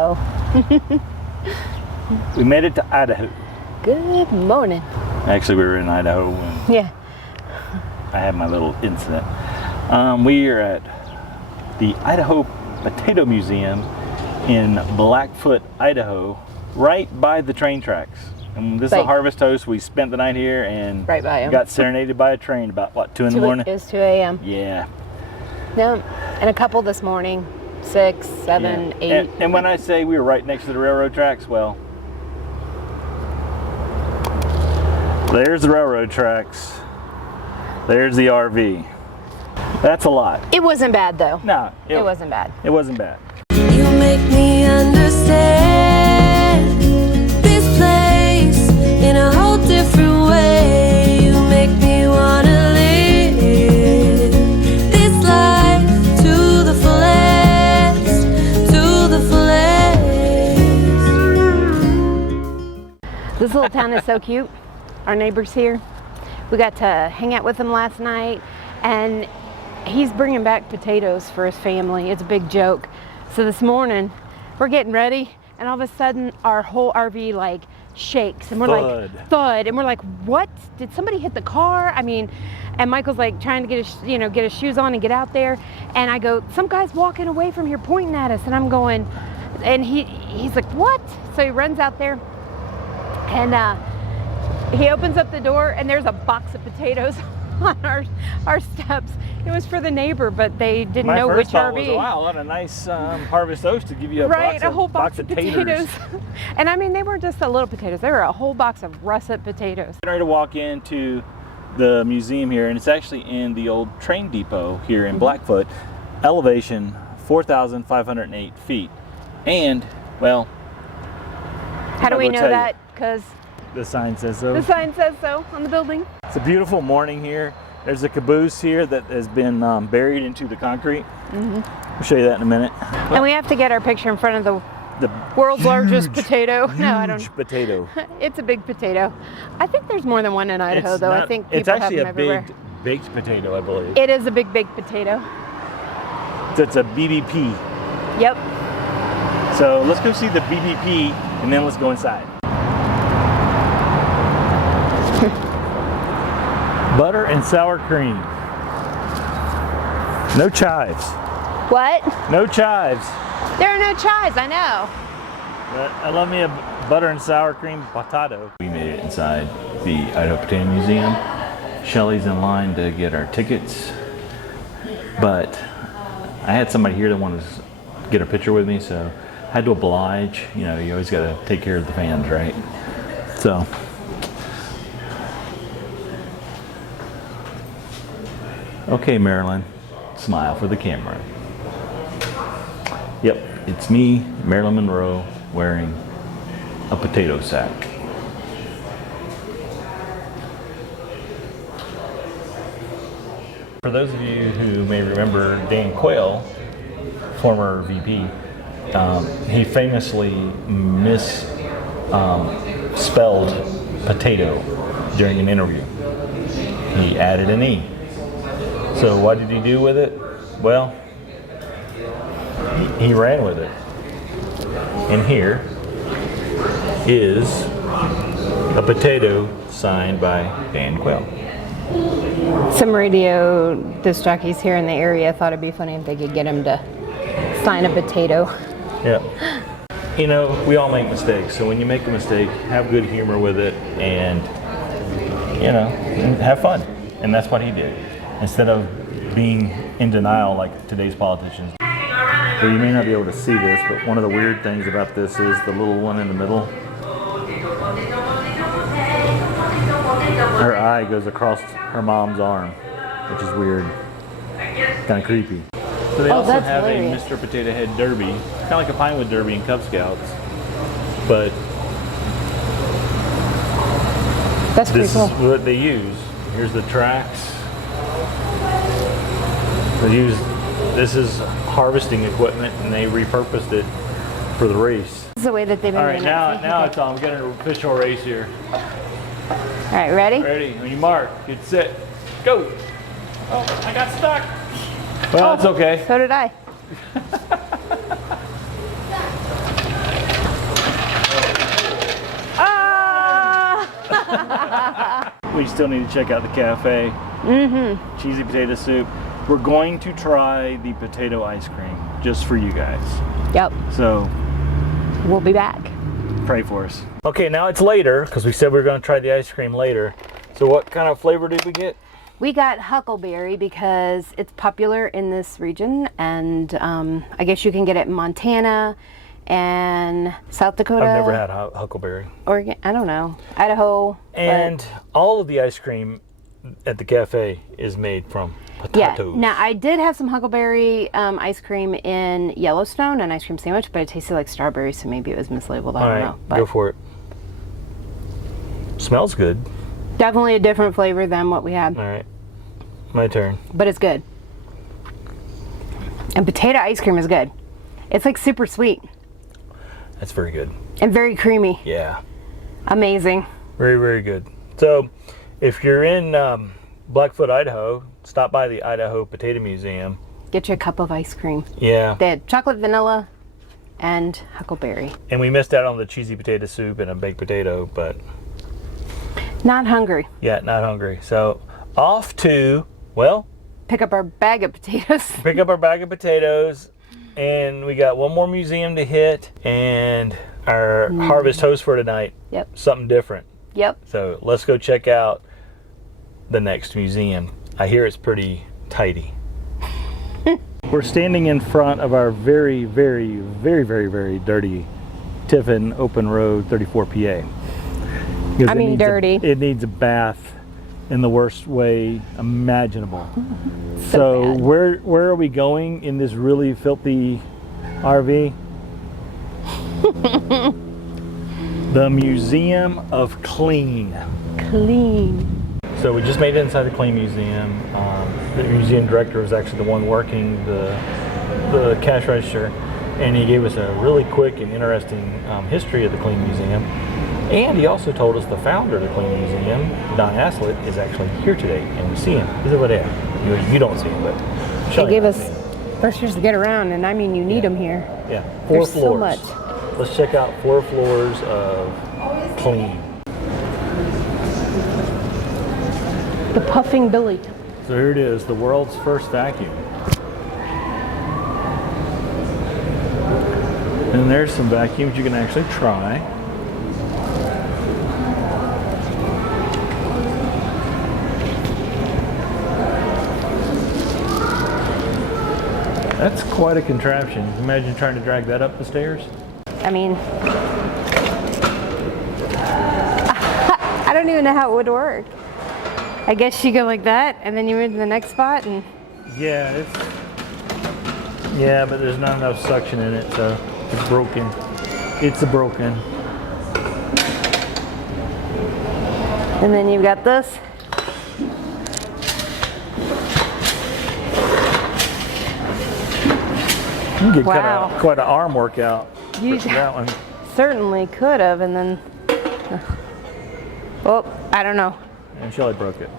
Oh. We made it to Idaho. Good morning. Actually, we were in Idaho when Yeah. I had my little incident. We are at the Idaho Potato Museum in Blackfoot, Idaho, right by the train tracks. And this is a harvest toast. We spent the night here and right by got serenaded by a train about, what, 2 in the morning? It was 2 a.m. Yeah. No, and a couple this morning. 6, 7, 8. And when I say we were right next to the railroad tracks, well, there's the railroad tracks. There's the RV. That's a lot. It wasn't bad though. No, it wasn't bad. It wasn't bad. You make me understand this place in a whole different way. You make me wanna live this life to the fullest, to the fullest. This little town is so cute. Our neighbor's here. We got to hang out with him last night, and he's bringing back potatoes for his family. It's a big joke. So this morning, we're getting ready, and all of a sudden, our whole RV like shakes, and we're like, thud, and we're like, what? Did somebody hit the car? I mean, and Michael's like trying to get his, get his shoes on and get out there, and I go, some guy's walking away from here pointing at us, and I'm going, and he's like, what? So he runs out there, and he opens up the door, and there's a box of potatoes on our steps. It was for the neighbor, but they didn't know which RV. Was, wow, what a nice harvest toast to give you a whole box of potatoes. And I mean, they weren't just a little potatoes; they were a whole box of russet potatoes. We're ready to walk into the museum here, and it's actually in the old train depot here in Blackfoot. Elevation 4,508 feet, and well, how do we know that? Because the sign says so. The sign says so on the building. It's a beautiful morning here. There's a caboose here that has been buried into the concrete. I'll show you that in a minute. And we have to get our picture in front of the world's largest potato. No, I don't. Potato. It's a big potato. I think there's more than one in Idaho, though. I think people have them everywhere. It's actually a big baked potato, I believe. It is a big baked potato. So it's a BBP. Yep. So let's go see the BBP, and then let's go inside. Butter and sour cream. No chives. What? No chives. There are no chives, I know. But I love me a butter and sour cream potato. We made it inside the Idaho Potato Museum. Shelly's in line to get our tickets, but I had somebody here that wanted to get a picture with me, so I had to oblige. You know, you always got to take care of the fans, right? So. Okay, Marilyn, smile for the camera. Yep, it's me, Marilyn Monroe, wearing a potato sack. For those of you who may remember Dan Quayle, former VP, he famously misspelled potato during an interview. He added an E. So what did he do with it? Well, he ran with it. And here is a potato signed by Dan Quayle. Some radio disc jockeys here in the area thought it'd be funny if they could get him to sign a potato. Yeah. You know, we all make mistakes. So when you make a mistake, have good humor with it and, have fun. And that's what he did. Instead of being in denial like today's politicians. So you may not be able to see this, but one of the weird things about this is the little one in the middle. Her eye goes across her mom's arm, which is weird. Kind of creepy. So they also have hilarious. A Mr. Potato Head Derby, kind of like a Pinewood Derby in Cub Scouts, but that's pretty cool. This is what they use. Here's the tracks. This is harvesting equipment, and they repurposed it for the race. This is the way that they've been doing it. All right, now it's on. We got an official race here. All right, ready? Ready. When you mark, get set, go. Oh, I got stuck. Well, it's okay. So did I. we still need to check out the cafe. Cheesy potato soup. We're going to try the potato ice cream just for you guys. Yep. So We'll be back. pray for us. Okay, now it's later because we said we were going to try the ice cream later. So what kind of flavor did we get? We got huckleberry because it's popular in this region, and I guess you can get it in Montana and South Dakota. I've never had huckleberry. Oregon, I don't know. Idaho. And all of the ice cream at the cafe is made from potatoes. Yeah. Now, I did have some huckleberry ice cream in Yellowstone, an ice cream sandwich, but it tasted like strawberry, so maybe it was mislabeled. I don't know. But Go for it. Smells good. definitely a different flavor than what we had, All right, my turn. but it's good. And potato ice cream is good. It's like super sweet That's very good. and very creamy. Yeah, Amazing. very, very good. So if you're in Blackfoot, Idaho, stop by the Idaho Potato Museum. Get you a cup of ice cream. Yeah, They had chocolate, vanilla, and huckleberry. and we missed out on the cheesy potato soup and a baked potato, but Not hungry. yeah, not hungry. So off to, well, Pick up our bag of potatoes. pick up our bag of potatoes, and we got one more museum to hit, and our harvest host for tonight, Yep. something different. Yep. So let's go check out the next museum. I hear it's pretty tidy. We're standing in front of our very, very, very, very, very dirty Tiffin Open Road 34 PA. Because I mean dirty. It needs a bath in the worst way imaginable. So bad. where are we going in this really filthy RV? The Museum of Clean. Clean. So we just made it inside the Clean Museum. The museum director was actually the one working the cash register, and he gave us a really quick and interesting history of the Clean Museum. And he also told us the founder of the Clean Museum, Don Aslett, is actually here today, and we see him. He's over there. You don't see him, but They Shelley gave and I us see him. brochures to get around, and I mean, you need them here. Yeah, 4 There's floors. so much. Let's check out 4 floors of Clean. The Puffing Billy. So here it is, the world's first vacuum. And there's some vacuums you can actually try. That's quite a contraption. Imagine trying to drag that up the stairs. I mean, I don't even know how it would work. I guess you go like that, and then you move to the next spot, and Yeah, but there's not enough suction in it, so it's broken. It's broken. then you've got this. You can get Wow. quite an arm workout. You for that one. certainly could have, and then, oh, I don't know. And Shelley broke it.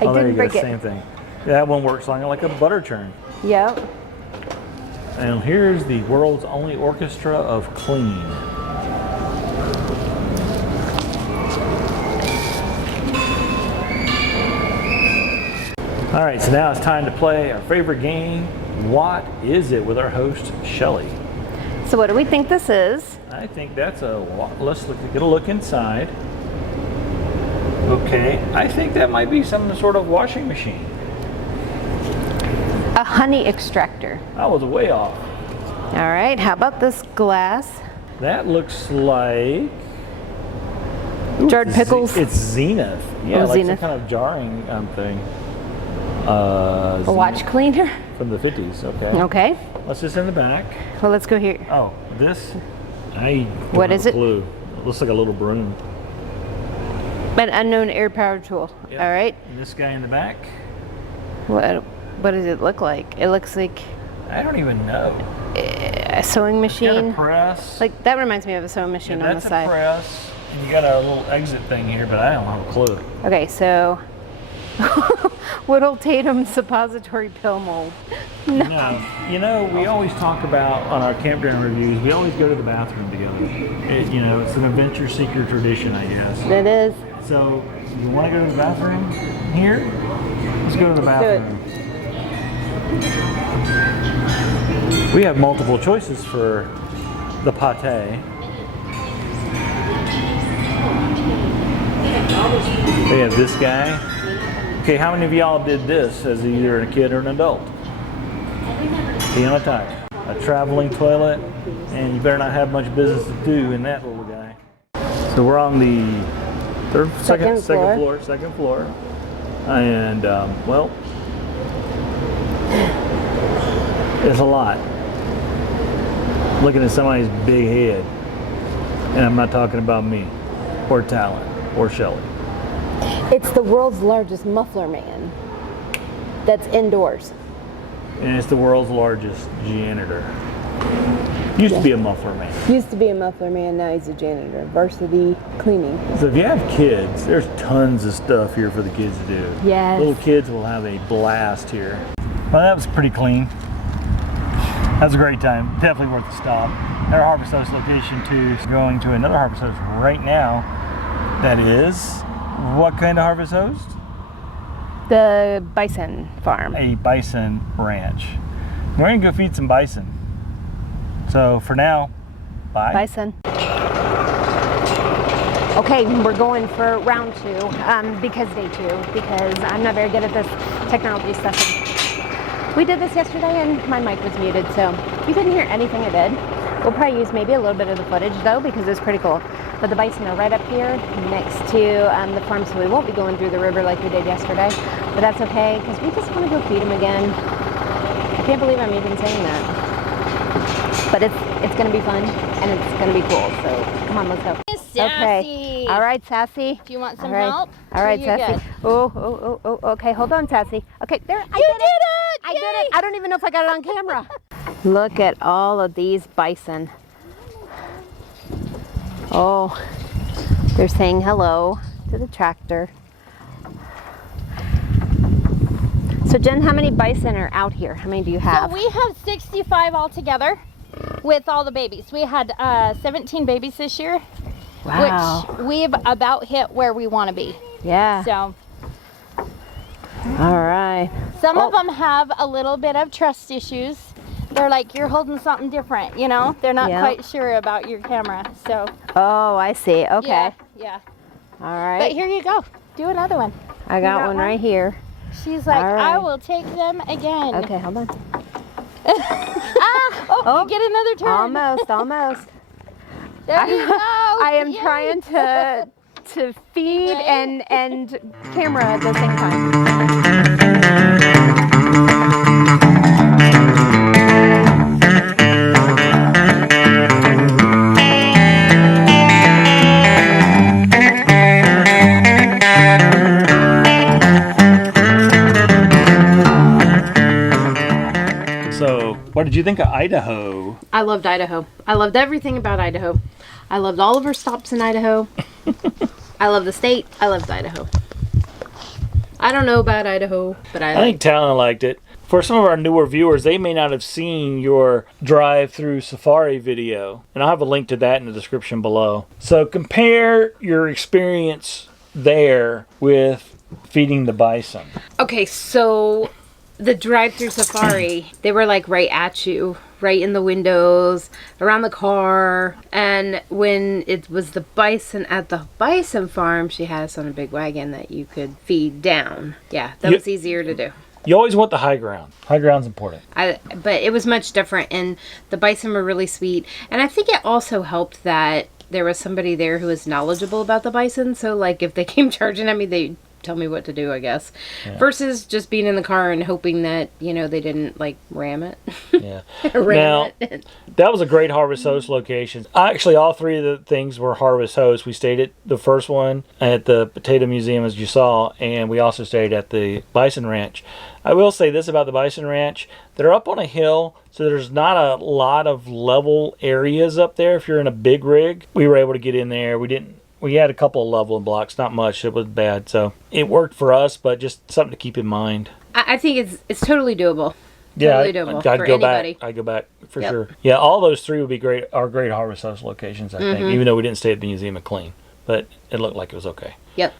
I there didn't you break go, it. same thing. That one works like a butter churn. Yep. And here's the world's only orchestra of clean. All right, so now it's time to play our favorite game, What Is It, with our host, Shelley. So what do we think this is? I think that's let's get a look inside. Okay, I think that might be some sort of washing machine. A honey extractor. I was way off. All right, how about this glass? That looks like Jarred pickles. It's Zenith. Yeah, Oh, like Zenith. some kind of jarring thing. A watch cleaner. From the 50s. Okay. Okay. What's this in the back? Well, let's go here. Oh, this. I don't What have is a it? clue. It looks like a little broom. An unknown air power tool. Yep. All right. And this guy in the back. What does it look like? It looks like I don't even know. a sewing It's got a machine. press. Like that reminds me of a sewing machine on the That's a side. press. And you got a little exit thing here, but I don't have a clue. Okay, so Whittle Tatum suppository pill mold. No. No. You know, we always talk about on our campground reviews, we always go to the bathroom together. You know, it's an adventure seeker tradition, I guess. It is. So, you want to go to the bathroom here? Let's go to the bathroom. We have multiple choices for the pate. They have this guy. Okay, how many of y'all did this as either a kid or an adult? Pee on a tire. A traveling toilet, and you better not have much business to do in that little guy. So we're on the second floor. And, well, it's a lot. Looking at somebody's big head. And I'm not talking about me, or Talon, or Shelly. It's the world's largest muffler man that's indoors. And it's the world's largest janitor. Used to be a muffler man. Used to be a muffler man, now he's a janitor. Varsity cleaning. So if you have kids, there's tons of stuff here for the kids to do. Yes. Little kids will have a blast here. Well, that was pretty clean. That was a great time. Definitely worth the stop. Our Harvest Host location 2 is going to another Harvest Host right now. That is, what kind of Harvest Host? The Bison farm. A bison ranch. We're gonna go feed some bison. So for now, bye. Bison. Okay, we're going for round 2, because day 2, because I'm not very good at this technology stuff. We did this yesterday and my mic was muted, so you couldn't hear anything I did. We'll probably use maybe a little bit of the footage though, because it was pretty cool. But the bison are right up here next to the farm, so we won't be going through the river like we did yesterday. But that's okay, because we just want to go feed them again. I can't believe I'm even saying that. But it's going to be fun, and it's going to be cool, so come on, let's go. Okay. All right, Sassy. Do you want some right. help? All right, You're Sassy. good. Oh, okay, hold on, Sassy. Okay, there, I did it! I did it! I don't even know if I got it on camera. Look at all of these bison. Oh, they're saying hello to the tractor. So Jen, how many bison are out here? How many do you have? So we have 65 altogether with all the babies. We had 17 babies this year, Wow. which we've about hit where we want to be. Yeah. So All right. some of them have a little bit of trust issues. They're like, you're holding something different, you know? They're not Yeah. quite sure about your camera. So Oh, I see. Okay. yeah. All right. But here you go. Do another one. I got got one one? right here. She's like, All I right. will take them again. Okay, hold on. Oh, you get another turn. Almost. There you go. I am Yay. trying to feed Right? and camera at the same time. So, what did you think of Idaho? I loved Idaho. I loved everything about Idaho. I loved all of our stops in Idaho. I love the state. I loved Idaho. I don't know about Idaho, but I think Talon liked it. For some of our newer viewers, they may not have seen your drive-through safari video, and I'll have a link to that in the description below. So compare your experience there with feeding the bison. Okay, so the drive-through safari, they were like right at you, right in the windows, around the car. And when it was the bison at the bison farm, she had us on a big wagon that you could feed down. Yeah, that was easier to do. You always want the high ground. High ground's important. But it was much different, and the bison were really sweet. And I think it also helped that there was somebody there who was knowledgeable about the bison. So like if they came charging at me, they'd tell me what to do, I guess. Yeah. Versus just being in the car and hoping that, you know, they didn't like ram it. Yeah. Now, that was a great Harvest Host location. Actually, all three of the things were Harvest Host. We stayed at the first one at the Potato Museum, as you saw, and we also stayed at the Bison Ranch. I will say this about the Bison Ranch. They're up on a hill, so there's not a lot of level areas up there if you're in a big rig. We were able to get in there. We We had a couple of leveling blocks, not much. It was bad, so it worked for us, but just something to keep in mind. I think it's totally doable. Yeah, Totally doable I'd for go anybody. back. I'd go back for Yep. sure. Yeah, all those three would be great. Are great Harvest House locations, I think. Even though we didn't stay at the Museum of Clean, but it looked like it was okay. Yep.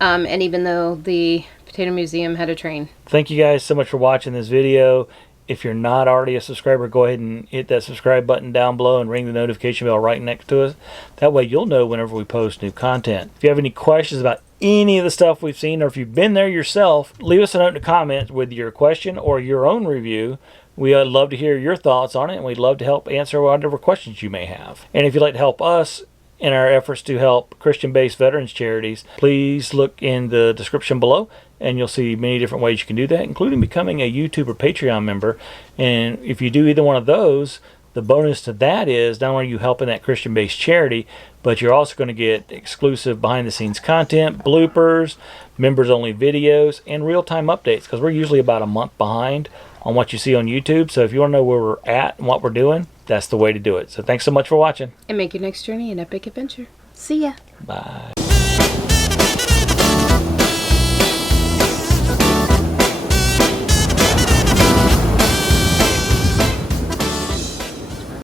And even though the Potato Museum had a train. Thank you guys so much for watching this video. If you're not already a subscriber, go ahead and hit that subscribe button down below and ring the notification bell right next to us. That way you'll know whenever we post new content. If you have any questions about any of the stuff we've seen, or if you've been there yourself, leave us a note in the comments with your question or your own review. We'd love to hear your thoughts on it, and we'd love to help answer whatever questions you may have. And if you'd like to help us in our efforts to help Christian-based veterans charities, please look in the description below, and you'll see many different ways you can do that, including becoming a YouTube or Patreon member. And if you do either one of those, the bonus to that is not only are you helping that Christian-based charity, but you're also going to get exclusive behind-the-scenes content, bloopers, members-only videos, and real-time updates, because we're usually about a month behind on what you see on YouTube. So if you want to know where we're at and what we're doing, that's the way to do it. So thanks so much for watching. And make your next journey an epic adventure. See ya. Bye.